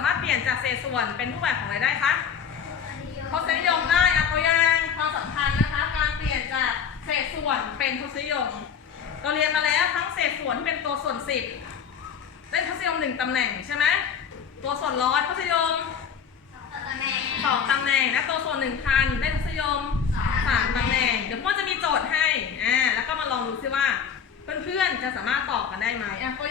สามารถเปลี่ยนจากเศษส่วนเป็นรูปแบบของอะไรได้คะทศนิยมได้อะตัวย่างความสำคัญนะคะ การเปลี่ยนจากเศษส่วนเป็นทศนิยม เราเรียนมาแล้วทั้งเศษส่วนที่เป็นตัวส่วนสิบได้ทศนิยมหนึ่งตำแหน่งใช่ไหมตัวส่วนร้อยทศนิยมสองตำแหน่งและตัวส่วนหนึ่งพันได้ทศนิยมสามตำแหน่ง เดี๋ยวพ่อจะมีโจทย์ให้อ่าแล้วก็มาลองดูซิว่า เพื่อนๆจะสามารถตอบกันได้ไหมอะตัว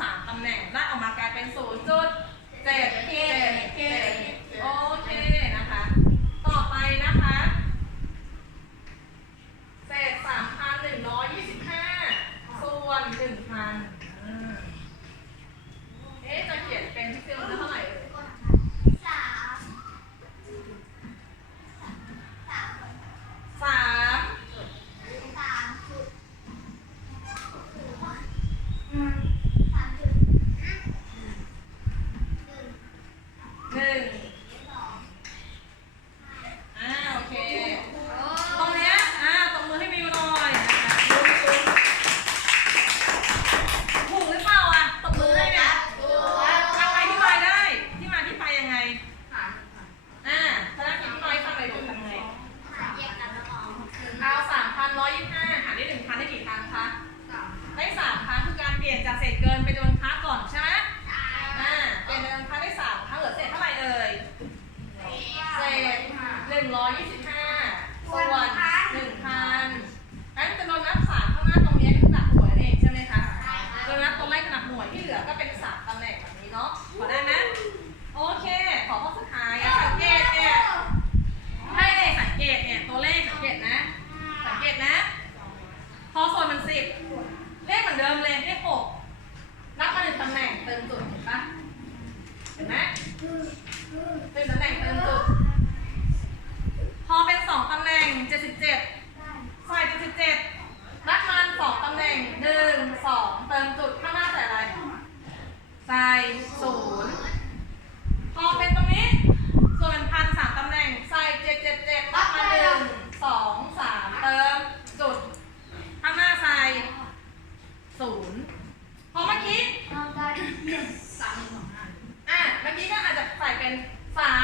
สามตำแหน่งไล่ออกมากลายเป็นศูนย์จุดเจ็ดเคโอเค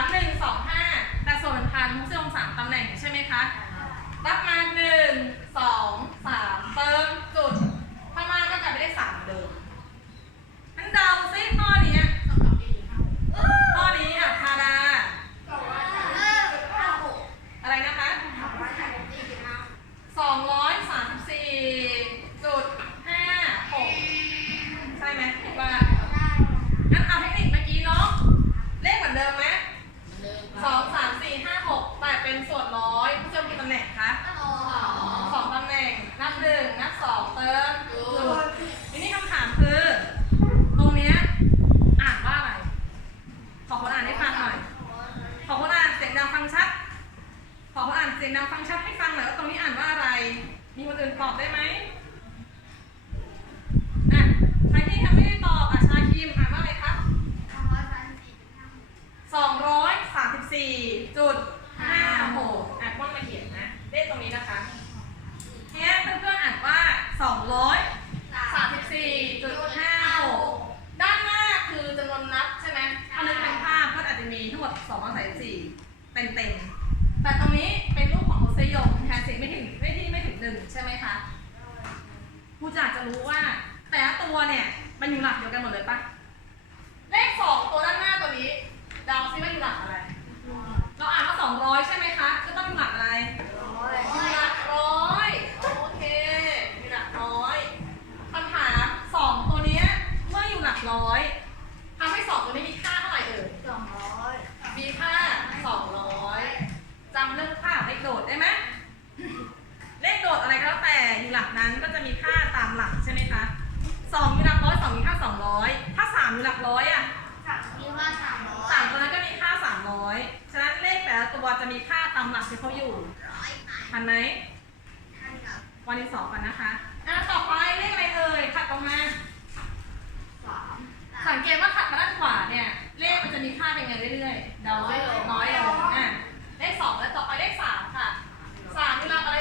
ามหนึ่งสองห้าแต่ส่วนพันทุกเซลงสามตำแหน่งใช่ไหมคะ รับมาหนึ่งสองสามเติมจุดพมาาก็กลายเป็นเลขสามเเดิมนั้นเดาซิตอน รู้ว่า แต่ละตัวเนี่ยมันอยู่หลักเดียวกันหมดเลยปะเลขสองตัวด้านหน้าตัวนี้ดาวซิว่าอยู่หลักอะไร เราอ่านว่าสองร้อยใช่ไหมคะ ก็ต้องอยู่หลักอะไร ที่เขาอยู่ ทันไหมวันที่สองก่อนนะคะ อะต่อไปเลขอะไรเอ่ยขัดออกมา สังเกตว่าขัดมาด้านขวาเนี่ย เลขมันจะมีค่าเป็นไงเรื่อยๆน้อยลงน้อยลงอะเลขสองแล้วต่อไปเลขสามค่ะสามนี่รับอะไร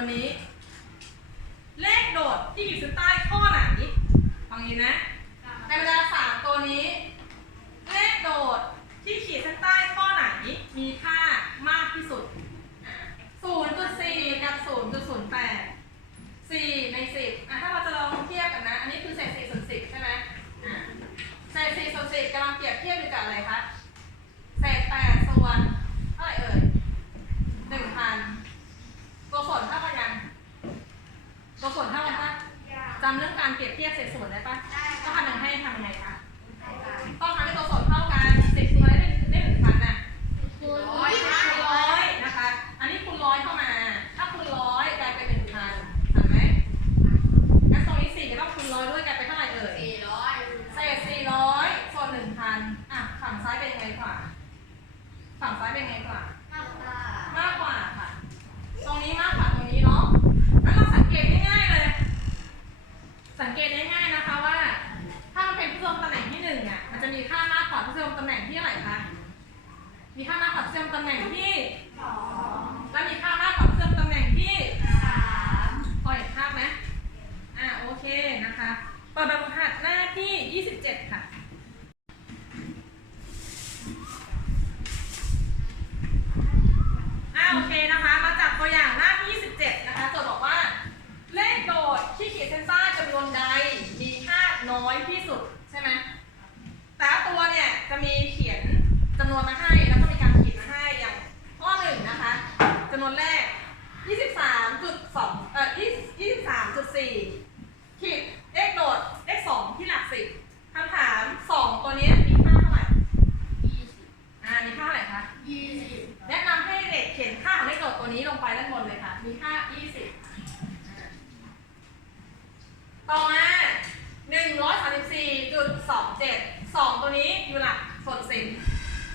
ันนี้ เลขโดดที่อยู่ใต้ข้อไหนฟังดีนะ ส่วนเท่ากันปะจำเรื่องการเปรียบเทียบเศษส่วนได้ปะถ้าคำนึงให้ทำยังไง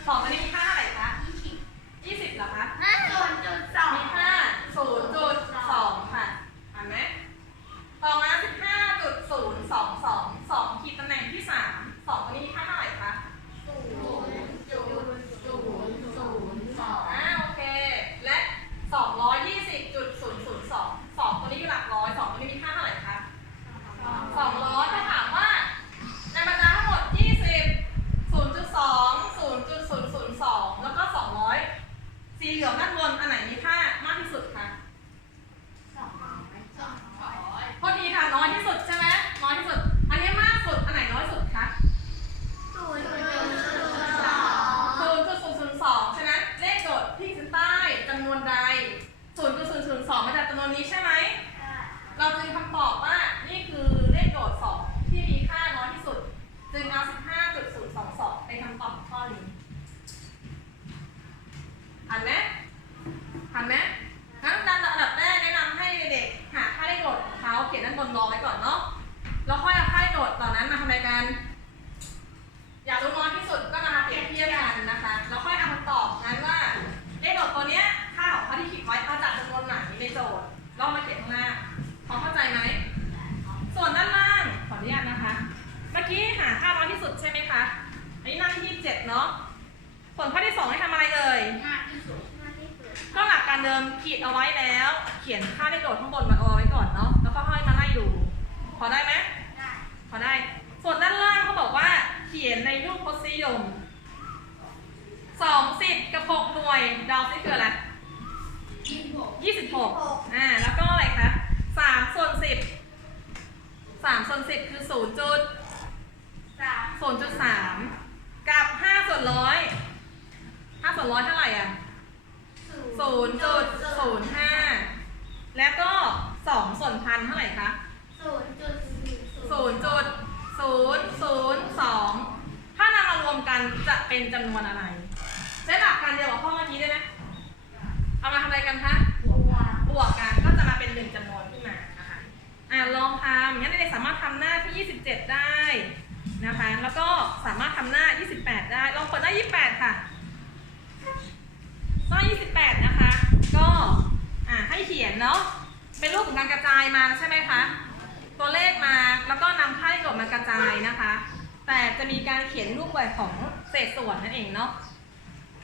How many นย์จุดสามกับห้าส่วนร้อยห้าส่วนร้อยเท่าไหร่อะศูนย์จุดศูนย์ห้าแล้วก็สองส่วนพันเท่าไหร่คะศูนย์จุดศูนย์ศูนย์สองถ้านำมารวมกันจะเป็นจำนวนอะไรใช้หลักการเดียวกับข้อเมื่อกี้ได้ไหมเอามาทำอะไรกันคะบวกบวกกันก็จะมาเป็นหนึ่งจำนวนขึ้นมานะคะอ่าลองทำงั้นเด็กสามารถทำหน้าที่ 27 ได้ นะคะ แล้วก็สามารถทำหน้า 28 ได้ ลองเปิดหน้า 28 ค่ะหน้า 28 นะคะ ก็อ่าให้เขียนเนาะ เป็นรูปของการกระจายมาใช่ไหมคะ ตัวเลขมาแล้วก็นำไพ่โจทมากระจายนะคะ แต่จะมีการเขียนรูปแบบของเศษส่วนนั่นเองเนาะ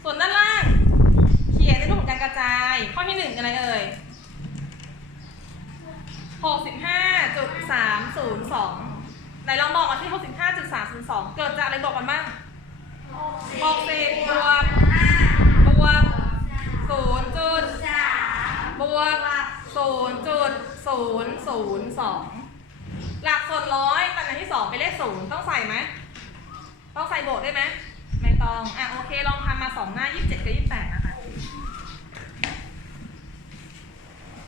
ส่วนด้านล่าง เขียนในรูปของการกระจาย ข้อที่หนึ่งอะไรเอ่ย65.302 นลองมองมาที่ของสินค้าจุดสามสิบสองเกิดจากอะไรบอกกันบ้าง60บวกบวกบวก0จุดบวกศูนย์จุดศูนย์ศูนย์สองหลักส่วนร้อยตำแหน่ที่สองไปเลขศูนย์ต้องใส่ไหม ต้องใส่โบกได้ไหม ไม่ต้อง อะโอเค ลองทำมาสองหน้ายี่เจ็ดกับ 28นะ